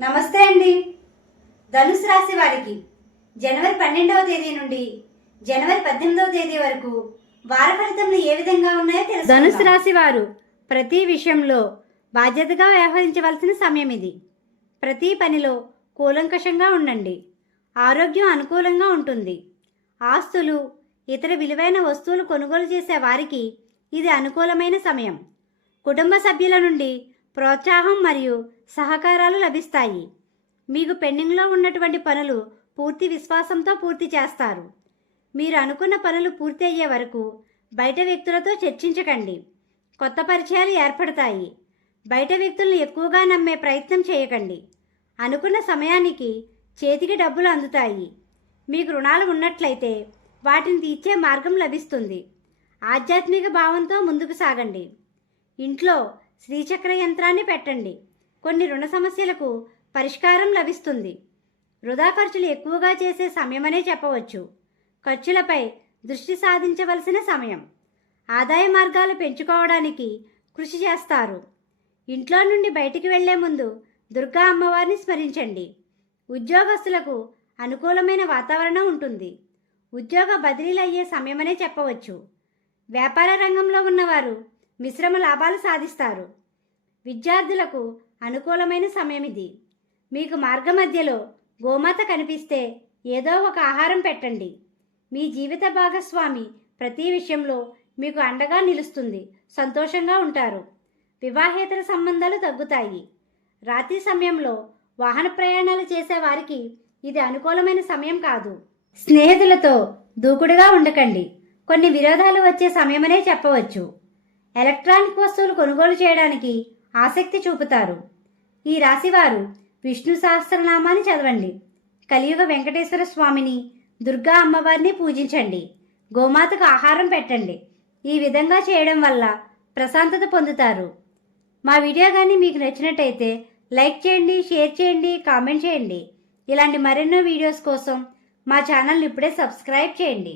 నమస్తే అండి. ధనుసు రాశి వారికి జనవరి పన్నెండవ తేదీ నుండి జనవరి పద్దెనిమిదవ తేదీ వరకు వార ఫలితములు ఏ విధంగా ఉన్నాయో తెలుసు ధనుసు రాశి వారు ప్రతి విషయంలో బాధ్యతగా వ్యవహరించవలసిన సమయం ఇది. ప్రతి పనిలో కూలంకషంగా ఉండండి. ఆరోగ్యం అనుకూలంగా ఉంటుంది. ఆస్తులు ఇతర విలువైన వస్తువులు కొనుగోలు చేసే వారికి ఇది అనుకూలమైన సమయం. కుటుంబ సభ్యుల నుండి ప్రోత్సాహం మరియు సహకారాలు లభిస్తాయి. మీకు పెండింగ్లో ఉన్నటువంటి పనులు పూర్తి విశ్వాసంతో పూర్తి చేస్తారు. మీరు అనుకున్న పనులు పూర్తి అయ్యే వరకు బయట వ్యక్తులతో చర్చించకండి. కొత్త పరిచయాలు ఏర్పడతాయి. బయట వ్యక్తులను ఎక్కువగా నమ్మే ప్రయత్నం చేయకండి. అనుకున్న సమయానికి చేతికి డబ్బులు అందుతాయి. మీకు రుణాలు ఉన్నట్లయితే వాటిని తీర్చే మార్గం లభిస్తుంది. ఆధ్యాత్మిక భావంతో ముందుకు సాగండి. ఇంట్లో శ్రీచక్ర యంత్రాన్ని పెట్టండి. కొన్ని రుణ సమస్యలకు పరిష్కారం లభిస్తుంది. వృధా ఖర్చులు ఎక్కువగా చేసే సమయమనే చెప్పవచ్చు. ఖర్చులపై దృష్టి సాధించవలసిన సమయం. ఆదాయ మార్గాలు పెంచుకోవడానికి కృషి చేస్తారు. ఇంట్లో నుండి బయటికి వెళ్ళే ముందు దుర్గా అమ్మవారిని స్మరించండి. ఉద్యోగస్తులకు అనుకూలమైన వాతావరణం ఉంటుంది. ఉద్యోగ బదిలీలు అయ్యే సమయమనే చెప్పవచ్చు. వ్యాపార రంగంలో ఉన్నవారు మిశ్రమ లాభాలు సాధిస్తారు. విద్యార్థులకు అనుకూలమైన సమయం ఇది మీకు మార్గమధ్యలో గోమాత కనిపిస్తే ఏదో ఒక ఆహారం పెట్టండి. మీ జీవిత భాగస్వామి ప్రతి విషయంలో మీకు అండగా నిలుస్తుంది. సంతోషంగా ఉంటారు. వివాహేతర సంబంధాలు తగ్గుతాయి. రాత్రి సమయంలో వాహన ప్రయాణాలు చేసే వారికి ఇది అనుకూలమైన సమయం కాదు. స్నేహితులతో దూకుడుగా ఉండకండి. కొన్ని విరోధాలు వచ్చే సమయమనే చెప్పవచ్చు. ఎలక్ట్రానిక్ వస్తువులు కొనుగోలు చేయడానికి ఆసక్తి చూపుతారు. ఈ రాశివారు విష్ణు సహస్రనామాన్ని చదవండి. కలియుగ వెంకటేశ్వర స్వామిని దుర్గా అమ్మవారిని పూజించండి. గోమాతకు ఆహారం పెట్టండి. ఈ విధంగా చేయడం వల్ల ప్రశాంతత పొందుతారు. మా వీడియో కానీ మీకు నచ్చినట్టయితే లైక్ చేయండి షేర్ చేయండి కామెంట్ చేయండి. ఇలాంటి మరెన్నో వీడియోస్ కోసం మా ఛానల్ని ఇప్పుడే సబ్స్క్రైబ్ చేయండి.